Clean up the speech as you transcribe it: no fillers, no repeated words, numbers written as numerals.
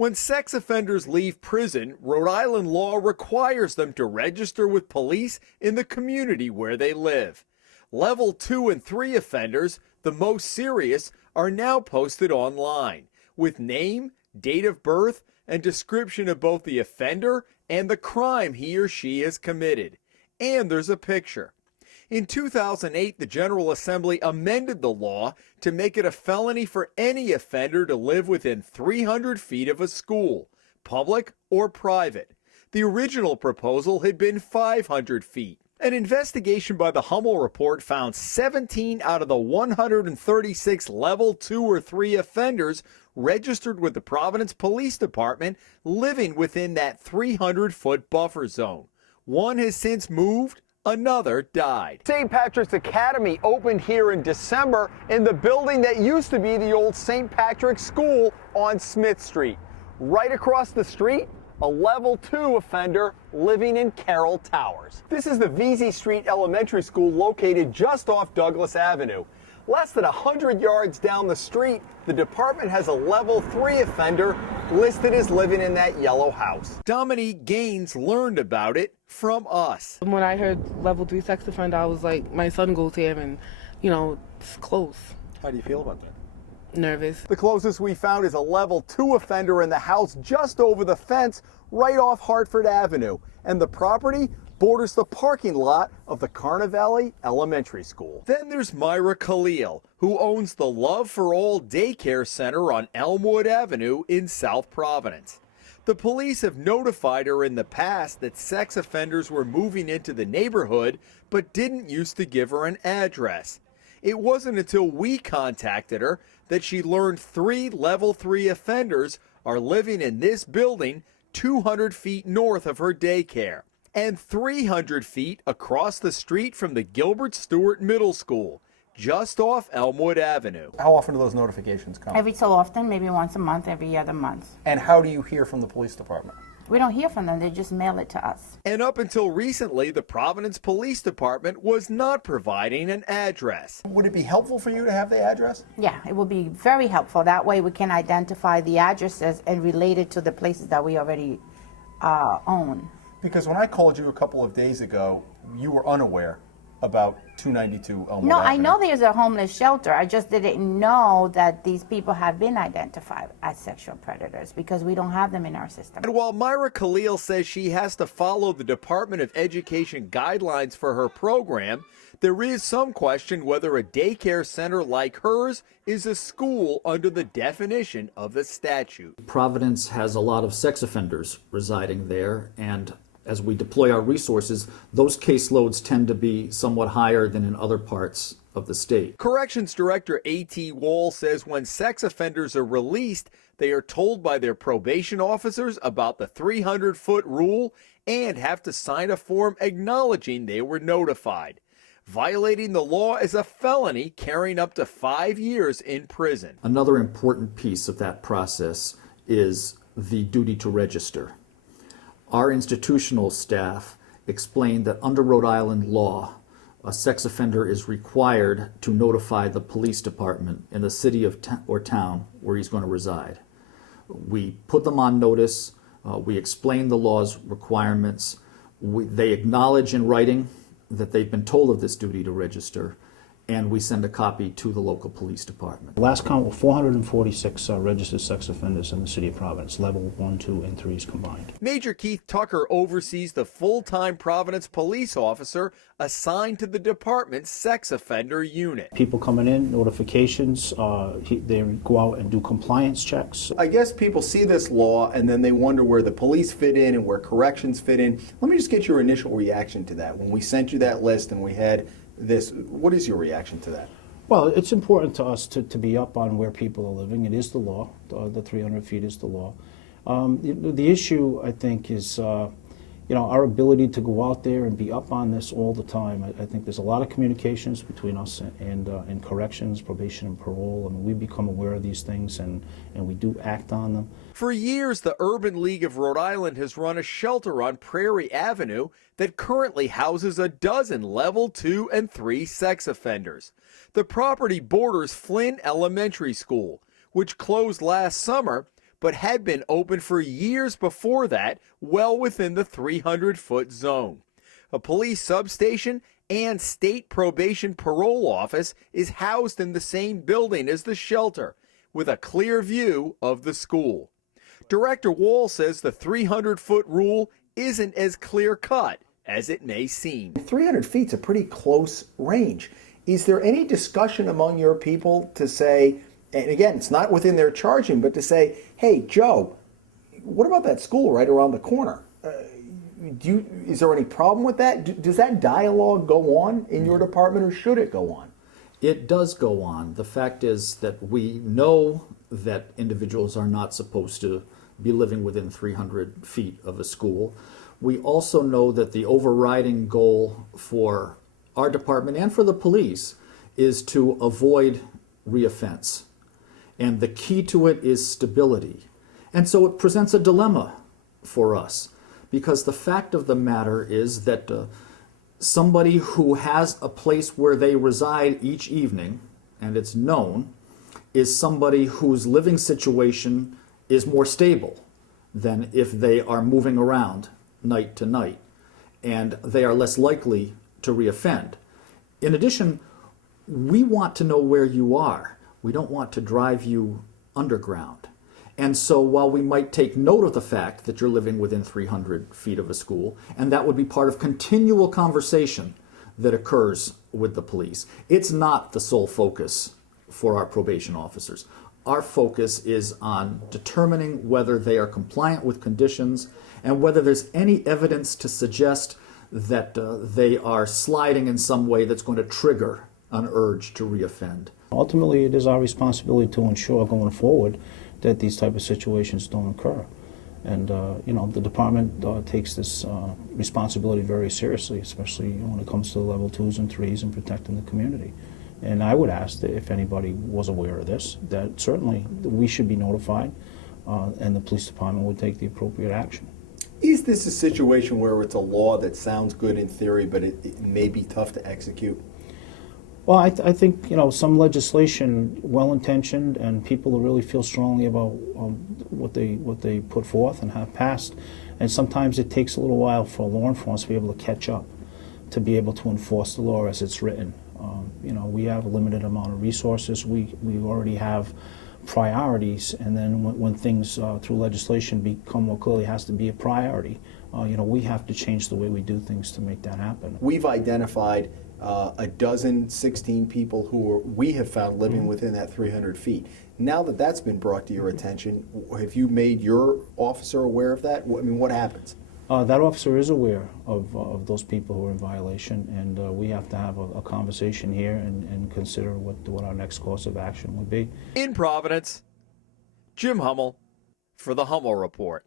When sex offenders leave prison, Rhode Island law requires them to register with police in the community where they live. Level 2 and 3 offenders, the most serious, are now posted online with name, date of birth, and description of both the offender and the crime he or she has committed. And there's a picture. In 2008, the General Assembly amended the law to make it a felony for any offender to live within 300 feet of a school, public or private. The original proposal had been 500 feet. An investigation by the Hummel Report found 17 out of the 136 level 2 or 3 offenders registered with the Providence Police Department living within that 300-foot buffer zone. One has since moved. Another died. St. Patrick's Academy opened here in December in the building that used to be the old St. Patrick's School on Smith Street. Right across the street, a level 2 offender living in Carroll Towers. This is the Vesey Street Elementary School located just off Douglas Avenue. Less than 100 yards down the street, the department has a level 3 offender listed as living in that yellow house. Dominique Gaines learned about it from us. When I heard level 3 sex offender, I was like, my son goes here and, it's close. How do you feel about that? Nervous. The closest we found is a level 2 offender in the house just over the fence right off Hartford Avenue. And the property borders the parking lot of the Carnivale Elementary School. Then there's Myra Khalil, who owns the Love for All Daycare Center on Elmwood Avenue in South Providence. The police have notified her in the past that sex offenders were moving into the neighborhood, but didn't used to give her an address. It wasn't until we contacted her that she learned 3 level 3 offenders are living in this building 200 feet north of her daycare and 300 feet across the street from the Gilbert Stewart Middle School, just off Elmwood Avenue. How often do those notifications come? Every so often, maybe once a month, every other month. And how do you hear from the police department? We don't hear from them, they just mail it to us. And up until recently, the Providence Police Department was not providing an address. Would it be helpful for you to have the address? Yeah, it will be very helpful. That way we can identify the addresses and relate it to the places that we already own. Because when I called you a couple of days ago, you were unaware about 292 Elmwood No, Avenue. I know there's a homeless shelter. I just didn't know that these people have been identified as sexual predators because we don't have them in our system. And while Myra Khalil says she has to follow the Department of Education guidelines for her program, there is some question whether a daycare center like hers is a school under the definition of the statute. Providence has a lot of sex offenders residing there, and as we deploy our resources, those caseloads tend to be somewhat higher than in other parts of the state. Corrections Director A.T. Wall says when sex offenders are released, they are told by their probation officers about the 300-foot rule and have to sign a form acknowledging they were notified. Violating the law is a felony carrying up to 5 years in prison. Another important piece of that process is the duty to register. Our institutional staff explained that under Rhode Island law, a sex offender is required to notify the police department in the city or town where he's going to reside. We put them on notice. We explain the law's requirements. They acknowledge in writing that they've been told of this duty to register, and we send a copy to the local police department. The last count were 446 registered sex offenders in the city of Providence, level 1, 2, and 3s combined. Major Keith Tucker oversees the full-time Providence police officer assigned to the department's sex offender unit. People coming in, notifications, they go out and do compliance checks. I guess people see this law and then they wonder where the police fit in and where corrections fit in. Let me just get your initial reaction to that. When we sent you that list and we had this, what is your reaction to that? Well, it's important to us to be up on where people are living. It is the law. The 300 feet is the law. The issue, I think, is our ability to go out there and be up on this all the time. I think there's a lot of communications between us and corrections, probation, and parole. I mean, we become aware of these things and we do act on them. For years, the Urban League of Rhode Island has run a shelter on Prairie Avenue that currently houses a dozen level 2 and 3 sex offenders. The property borders Flynn Elementary School, which closed last summer, but had been open for years before that, well within the 300-foot zone. A police substation and state probation parole office is housed in the same building as the shelter, with a clear view of the school. Director Wall says the 300-foot rule isn't as clear-cut as it may seem. 300 feet's a pretty close range. Is there any discussion among your people to say, and again, it's not within their charging, but to say, hey, Joe, what about that school right around the corner? Is there any problem with that? Does that dialogue go on in your department, or should it go on? It does go on. The fact is that we know that individuals are not supposed to be living within 300 feet of a school. We also know that the overriding goal for our department and for the police is to avoid reoffense. And the key to it is stability. And so it presents a dilemma for us, because the fact of the matter is that somebody who has a place where they reside each evening, and it's known, is somebody whose living situation is more stable than if they are moving around night to night, and they are less likely to reoffend. In addition, we want to know where you are. We don't want to drive you underground. And so while we might take note of the fact that you're living within 300 feet of a school, and that would be part of continual conversation that occurs with the police, it's not the sole focus for our probation officers. Our focus is on determining whether they are compliant with conditions and whether there's any evidence to suggest that they are sliding in some way that's going to trigger an urge to reoffend. Ultimately, it is our responsibility to ensure going forward that these type of situations don't occur. And the department takes this responsibility very seriously, especially when it comes to level 2s and 3s and protecting the community. And I would ask that if anybody was aware of this, that certainly we should be notified and the police department would take the appropriate action. Is this a situation where it's a law that sounds good in theory, but it may be tough to execute? Well, I think some legislation, well-intentioned, and people who really feel strongly about what they put forth and have passed, and sometimes it takes a little while for law enforcement to be able to catch up, to be able to enforce the law as it's written. We have a limited amount of resources. We already have priorities, and then when things through legislation become more clearly has to be a priority, we have to change the way we do things to make that happen. We've identified 16 people who we have found living within that 300 feet. Now that that's been brought to your attention, have you made your officer aware of that? I mean, what happens? That officer is aware of those people who are in violation, and we have to have a conversation here and consider what our next course of action would be. In Providence, Jim Hummel for the Hummel Report.